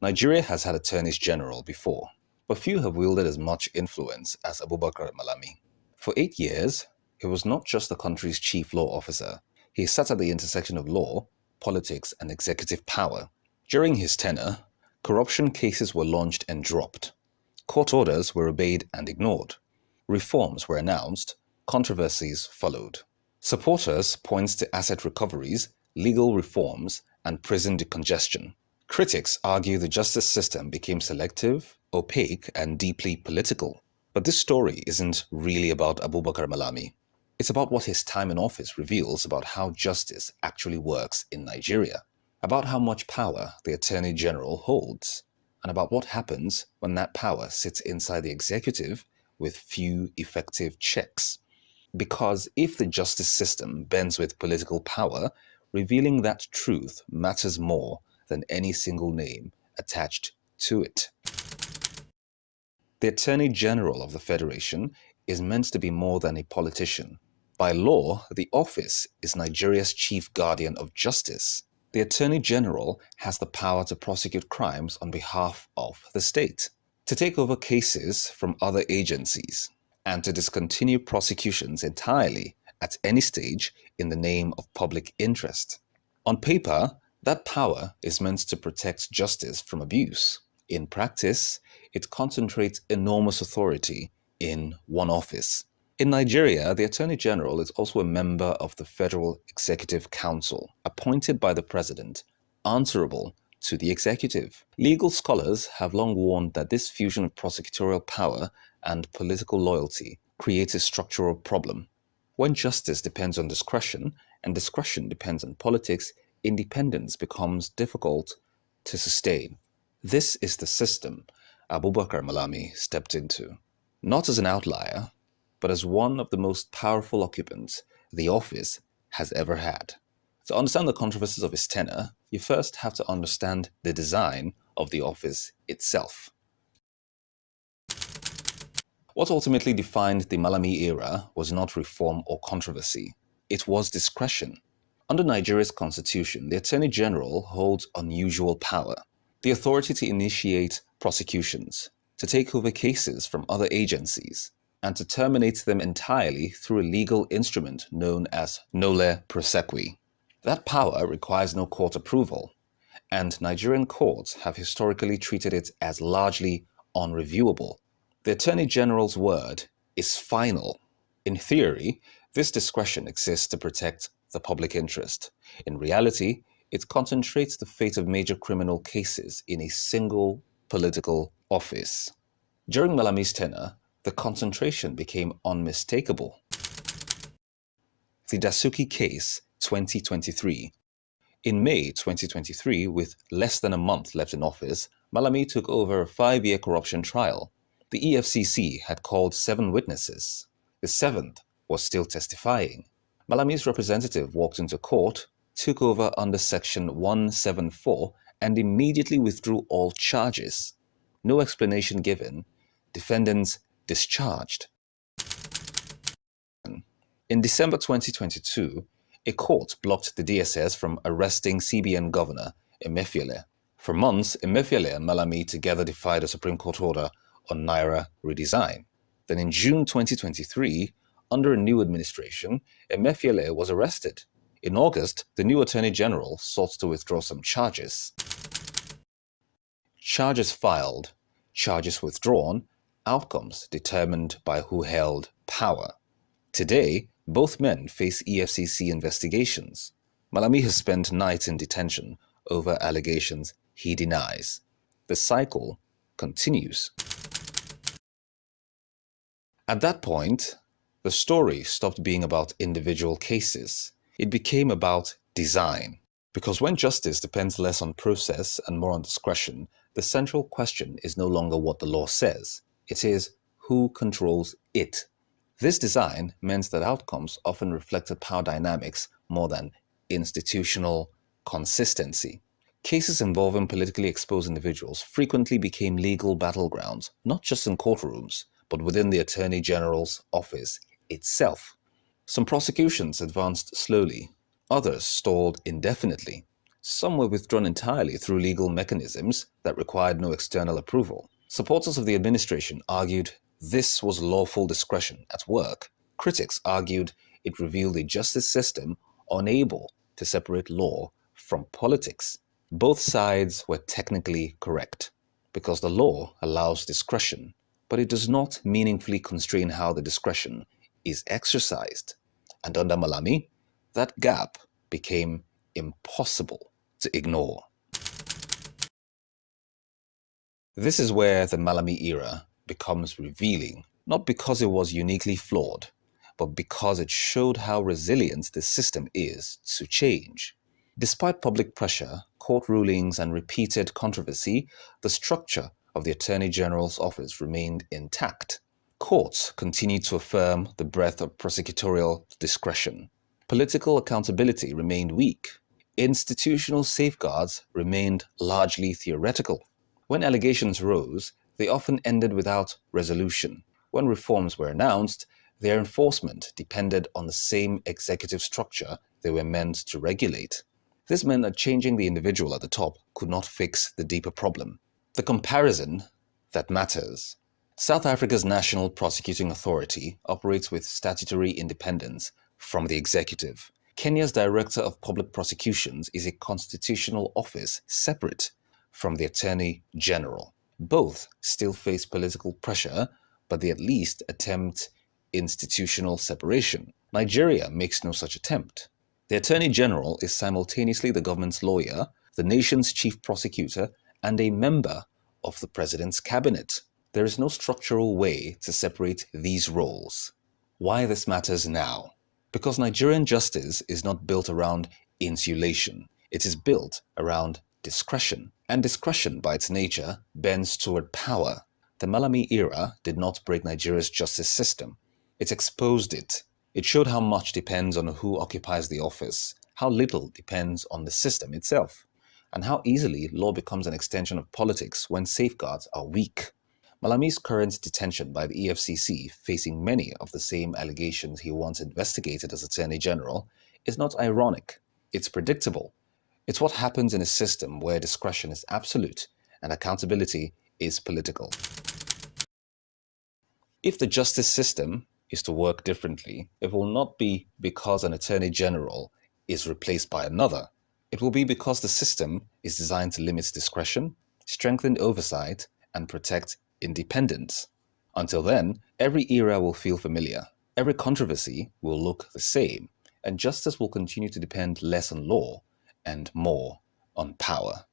Nigeria has had attorneys general before, but few have wielded as much influence as Abubakar Malami. For 8 years, he was not just the country's chief law officer, he sat at the intersection of law, politics, and executive power. During his tenure, corruption cases were launched and dropped. Court orders were obeyed and ignored. Reforms were announced, controversies followed. Supporters point to asset recoveries, legal reforms, and prison decongestion. Critics argue the justice system became selective, opaque, and deeply political. But this story isn't really about Abubakar Malami. It's about what his time in office reveals about how justice actually works in Nigeria, about how much power the Attorney General holds, and about what happens when that power sits inside the executive with few effective checks. Because if the justice system bends with political power, revealing that truth matters more than any single name attached to it. The Attorney General of the Federation is meant to be more than a politician. By law, the office is Nigeria's chief guardian of justice. The Attorney General has the power to prosecute crimes on behalf of the state, to take over cases from other agencies, and to discontinue prosecutions entirely at any stage in the name of public interest. On paper, that power is meant to protect justice from abuse. In practice, it concentrates enormous authority in one office. In Nigeria, the Attorney General is also a member of the Federal Executive Council, appointed by the President, answerable to the executive. Legal scholars have long warned that this fusion of prosecutorial power and political loyalty creates a structural problem. When justice depends on discretion, and discretion depends on politics, independence becomes difficult to sustain. This is the system Abubakar Malami stepped into, not as an outlier, but as one of the most powerful occupants the office has ever had. To understand the controversies of his tenure, you first have to understand the design of the office itself. What ultimately defined the Malami era was not reform or controversy, it was discretion. Under Nigeria's constitution, the Attorney General holds unusual power, the authority to initiate prosecutions, to take over cases from other agencies, and to terminate them entirely through a legal instrument known as nolle prosequi. That power requires no court approval, and Nigerian courts have historically treated it as largely unreviewable. The Attorney General's word is final. In theory, this discretion exists to protect the public interest. In reality, it concentrates the fate of major criminal cases in a single political office. During Malami's tenure, the concentration became unmistakable. The Dasuki case, 2023. In May 2023, with less than a month left in office, Malami took over a 5-year corruption trial. The EFCC had called 7 witnesses. The 7th was still testifying. Malami's representative walked into court, took over under Section 174, and immediately withdrew all charges. No explanation given. Defendants discharged. In December 2022, a court blocked the DSS from arresting CBN Governor Emefiele. For months, Emefiele and Malami together defied a Supreme Court order on Naira redesign. Then in June 2023, under a new administration, Emefiele was arrested. In August, the new Attorney General sought to withdraw some charges. Charges filed, charges withdrawn, outcomes determined by who held power. Today, both men face EFCC investigations. Malami has spent nights in detention over allegations he denies. The cycle continues. At that point, the story stopped being about individual cases. It became about design. Because when justice depends less on process and more on discretion, the central question is no longer what the law says. It is who controls it. This design meant that outcomes often reflected power dynamics more than institutional consistency. Cases involving politically exposed individuals frequently became legal battlegrounds, not just in courtrooms, but within the Attorney General's office itself. Some prosecutions advanced slowly, others stalled indefinitely. Some were withdrawn entirely through legal mechanisms that required no external approval. Supporters of the administration argued this was lawful discretion at work. Critics argued it revealed a justice system unable to separate law from politics. Both sides were technically correct, because the law allows discretion, but it does not meaningfully constrain how the discretion is exercised. And under Malami, that gap became impossible to ignore. This is where the Malami era becomes revealing, not because it was uniquely flawed, but because it showed how resilient the system is to change. Despite public pressure, court rulings, and repeated controversy, the structure of the Attorney General's office remained intact. Courts continued to affirm the breadth of prosecutorial discretion. Political accountability remained weak. Institutional safeguards remained largely theoretical. When allegations rose, they often ended without resolution. When reforms were announced, their enforcement depended on the same executive structure they were meant to regulate. This meant that changing the individual at the top could not fix the deeper problem. The comparison that matters. South Africa's National Prosecuting Authority operates with statutory independence from the executive. Kenya's Director of Public Prosecutions is a constitutional office separate from the Attorney General. Both still face political pressure, but they at least attempt institutional separation. Nigeria makes no such attempt. The Attorney General is simultaneously the government's lawyer, the nation's chief prosecutor, and a member of the president's cabinet. There is no structural way to separate these roles. Why this matters now? Because Nigerian justice is not built around insulation. It is built around discretion. And discretion, by its nature, bends toward power. The Malami era did not break Nigeria's justice system. It exposed it. It showed how much depends on who occupies the office, how little depends on the system itself, and how easily law becomes an extension of politics when safeguards are weak. Malami's current detention by the EFCC, facing many of the same allegations he once investigated as Attorney General, is not ironic. It's predictable. It's what happens in a system where discretion is absolute and accountability is political. If the justice system is to work differently, it will not be because an Attorney General is replaced by another. It will be because the system is designed to limit discretion, strengthen oversight, and protect independence. Until then, every era will feel familiar, every controversy will look the same, and justice will continue to depend less on law and more on power.